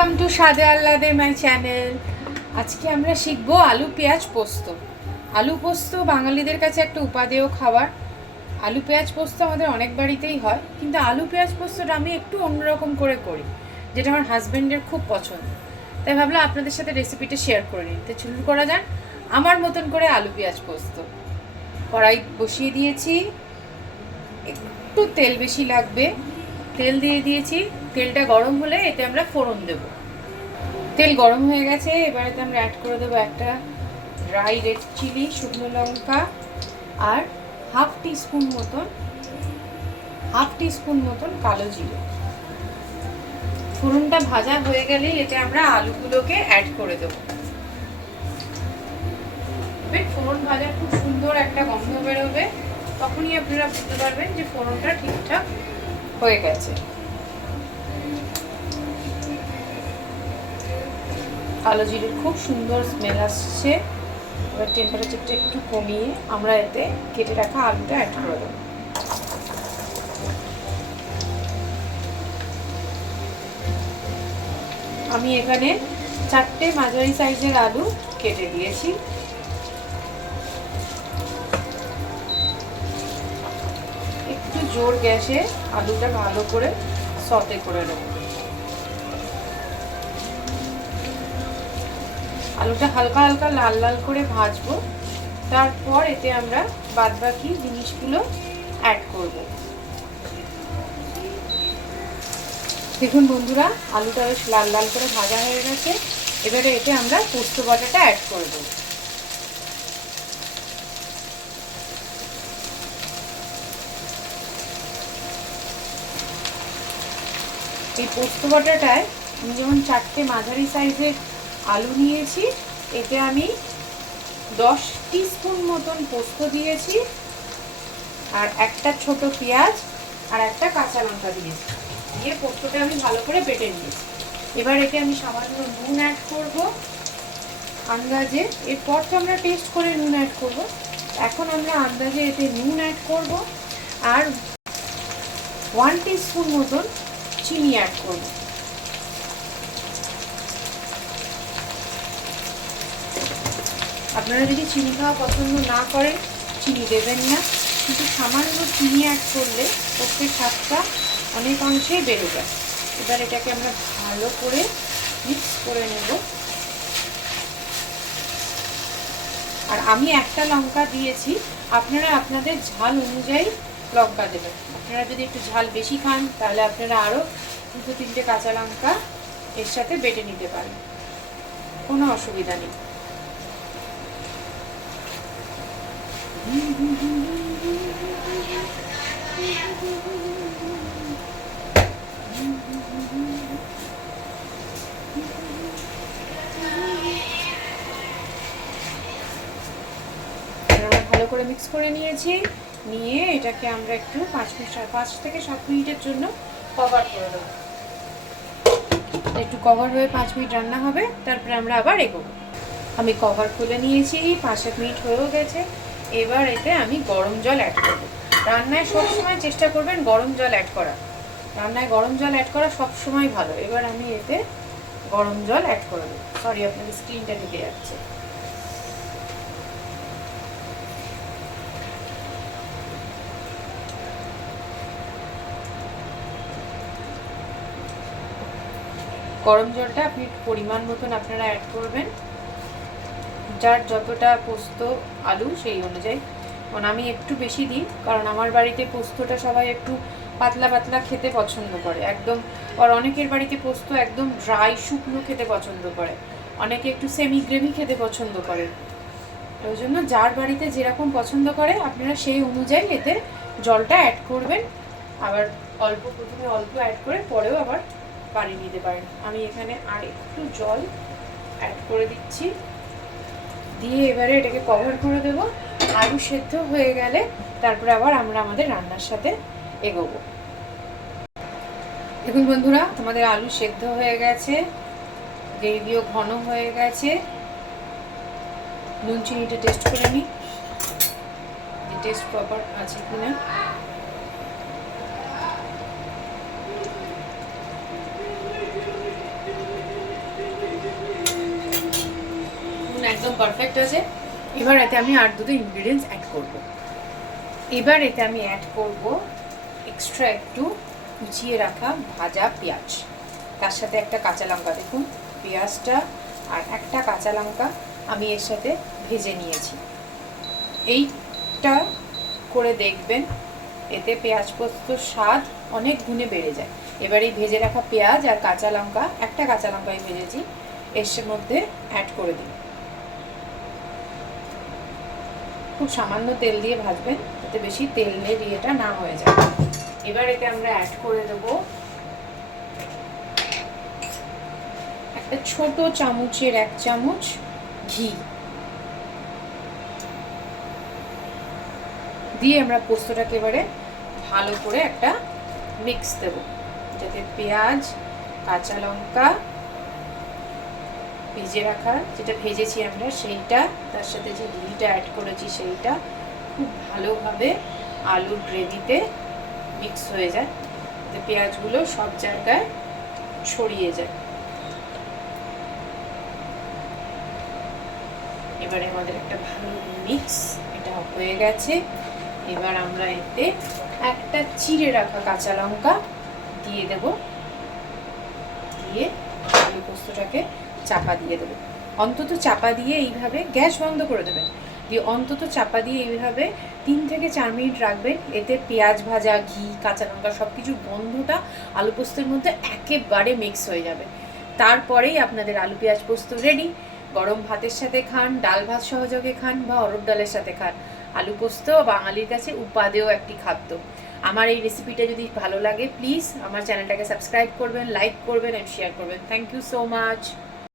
Welcome to স্বাদে আহ্লাদে my channel. আজকে আমরা শিখবো আলু পেঁয়াজ পোস্ত। আলু পোস্ত বাঙালিদের কাছে একটা উপাদেয় খাবার। আলু পেঁয়াজ পোস্ত আমাদের অনেক বাড়িতেই হয়, কিন্তু আলু পেঁয়াজ পোস্তটা আমি একটু অন্যরকম করে করি, যেটা আমার হাজব্যান্ডের খুব পছন্দ। তাই ভাবলাম আপনাদের সাথে রেসিপিটা শেয়ার করে নিন। তো শুরু করা যাক আমার মতন করে আলু পেঁয়াজ পোস্ত। কড়াই বসিয়ে দিয়েছি, একটু তেল বেশি লাগবে, তেল দিয়ে দিয়েছি। তেলটা গরম হলে এতে আমরা ফোড়ন দেব। তেল গরম হয়ে গেছে, এবার এতে আমরা অ্যাড করে দেবো একটা ড্রাই রেড চিলি, শুকনো লঙ্কা, আর হাফ টিস্পুন মতন কালো জিরে। ফোড়নটা ভাজা হয়ে গেলেই এতে আমরা আলুগুলোকে অ্যাড করে দেবো। ফোড়ন ভাজা খুব সুন্দর একটা গন্ধ বেরোবে, তখনই আপনারা বুঝতে পারবেন যে ফোড়নটা ঠিকঠাক হয়ে গেছে। কালো জিরের খুব সুন্দর স্মেল আসছে। এবার টেম্পারেচারটা একটু কমিয়ে আমরা এতে কেটে রাখা আলুটা অ্যাড করে দেবো। আমি এখানে 4টে মাঝারি সাইজের আলু কেটে দিয়েছি। একটু জোর গ্যাসে আলুটা ভালো করে সতে করে নেব। আলুটা হালকা হালকা লাল লাল করে ভাজবো, তারপর এতে আমরা বাদবাকি জিনিসগুলো অ্যাড করব। দেখুন বন্ধুরা, আলুটা বেশ লাল লাল করে ভাজা হয়ে গেছে। এবারে এতে আমরা পোস্ত বাটাটা অ্যাড করে দেব। এই পোস্ত বাটাটায় আমি যেমন 4টে মাঝারি সাইজের আলু নিয়েছি, এতে আমি 10 টিস্পুন মতন পোস্ত দিয়েছি, আর একটা ছোট পেঁয়াজ আর একটা কাঁচা লঙ্কা দিয়েছি। দিয়ে পোস্তটা আমি ভালো করে বেটে নিয়েছি। এবার এতে আমি সামান্য নুন অ্যাড করব আন্দাজে। এরপর তো আমরা টেস্ট করে নুন অ্যাড করব। এখন আমরা আন্দাজে এতে নুন অ্যাড করব, আর 1 টিস্পুন মতন চিনি অ্যাড করব। আপনারা যদি চিনি খাওয়া পছন্দ না করেন, চিনি দেবেন না, কিন্তু সামান্য চিনি অ্যাড করলে পোস্তের স্বাদটা অনেক অংশেই বেড়ে যায়। এবার এটাকে আমরা ভালো করে মিক্স করে নেব। আর আমি একটা লঙ্কা দিয়েছি, আপনারা আপনাদের ঝাল অনুযায়ী লঙ্কা দেবেন। আপনারা যদি একটু ঝাল বেশি খান, তাহলে আপনারা আরও 2-3টে কাঁচা লঙ্কা এর সাথে বেটে নিতে পারেন, কোনো অসুবিধা নেই। ভালো করে মিক্স করে নিয়েছি। নিয়ে এটাকে আমরা একটু 5 থেকে 7 মিনিটের জন্য কভার করে দেবো। একটু কভার হয়ে 5 মিনিট রান্না হবে, তারপরে আমরা আবার এগোবো। আমি কভার খুলে নিয়েছি, 5-7 মিনিট হয়েও গেছে। এবার এতে আমি গরম জল অ্যাড করবো। রান্নায় সবসময় চেষ্টা করবেন গরম জল অ্যাড করা। রান্নায় গরম জল অ্যাড করা সবসময় ভালো। এবার আমি এতে গরম জল অ্যাড করে দেবো। সরি, আপনাদের স্ক্রিনটা ঢেকে যাচ্ছে। গরম জলটা আপনি পরিমাণ মতন আপনারা অ্যাড করবেন, যার যতটা পোস্ত আলু সেই অনুযায়ী। কারণ আমি একটু বেশি দিই, কারণ আমার বাড়িতে পোস্তটা সবাই একটু পাতলা পাতলা খেতে পছন্দ করে একদম। আর অনেকের বাড়িতে পোস্ত একদম ড্রাই শুকনো খেতে পছন্দ করে, অনেকে একটু সেমি গ্রেভি খেতে পছন্দ করে। ওই জন্য যার বাড়িতে যেরকম পছন্দ করে আপনারা সেই অনুযায়ী এতে জলটা অ্যাড করবেন। আবার প্রথমে অল্প অ্যাড করে পরেও আবার পানি নিতে পারেন। আমি এখানে আর একটু জল অ্যাড করে দিচ্ছি, দিয়ে এবারে এটাকে কভার করে দেবো। আলু সেদ্ধ হয়ে গেলে তারপরে আবার আমরা আমাদের রান্নার সাথে এগোবো। দেখুন বন্ধুরা, আমাদের আলু সেদ্ধ হয়ে গেছে, গ্রেভিও ঘন হয়ে গেছে। নুন চিনিটা টেস্ট করে নিই, টেস্ট প্রপার আছে কিনা। একদম পারফেক্ট আছে। এবার এতে আমি আর দুটো ইনগ্রিডিয়েন্টস অ্যাড করব। এবার এতে আমি অ্যাড করব এক্সট্রা একটু কুচিয়ে রাখা ভাজা পেঁয়াজ, তার সাথে একটা কাঁচা লঙ্কা। দেখুন পেঁয়াজটা আর একটা কাঁচা লঙ্কা আমি এর সাথে ভেজে নিয়েছি। এইটা করে দেখবেন এতে পেঁয়াজ পোস্তর স্বাদ অনেক গুণে বেড়ে যায়। এবার এই ভেজে রাখা পেঁয়াজ আর কাঁচা লঙ্কা, একটা কাঁচা লঙ্কা আমি ভেজেছি, এর মধ্যে অ্যাড করে দিন। খুব সামান্য তেল দিয়ে ভাজবেন যাতে বেশি তেলের ইয়েটা না হয়ে যায়। এবার এতে আমরা অ্যাড করে দেব একটা ছোট চামচের 1 চামচ ঘি দিয়ে আমরা পোস্তটাকে এবারে ভালো করে একটা মিক্স দেব, যাতে পেঁয়াজ, কাঁচা লঙ্কা, ভেজে রাখা যেটা ভেজেছি আমরা সেইটা, তার সাথে যে ঘিটা অ্যাড করেছি সেইটা খুব ভালোভাবে আলুর গ্রেভিতে মিক্স হয়ে যায়, যাতে পেঁয়াজগুলো সব জায়গায় ছড়িয়ে যায়। এবারে আমাদের একটা ভালো মিক্স এটা হয়ে গেছে। এবার আমরা এতে একটা চিড়ে রাখা কাঁচা লঙ্কা দিয়ে দেব, দিয়ে আলু পোস্তটাকে চাপা দিয়ে দেবো। অন্তত চাপা দিয়ে এইভাবে গ্যাস বন্ধ করে দেবেন, দিয়ে অন্তত চাপা দিয়ে এইভাবে 3 থেকে 4 মিনিট রাখবেন। এতে পেঁয়াজ ভাজা, ঘি, কাঁচা লঙ্কা সব কিছু গন্ধটা আলু পোস্তের মধ্যে একেবারে মিক্স হয়ে যাবে। তারপরেই আপনাদের আলু পেঁয়াজ পোস্ত রেডি। গরম ভাতের সাথে খান, ডাল ভাত সহযোগে খান বা অরহর ডালের সাথে খান। আলু পোস্ত বাঙালির কাছে উপাদেয় একটি খাদ্য। আমার এই রেসিপিটা যদি ভালো লাগে প্লিজ আমার চ্যানেলটাকে সাবস্ক্রাইব করবেন, লাইক করবেন এন্ড শেয়ার করবেন। Thank you so much.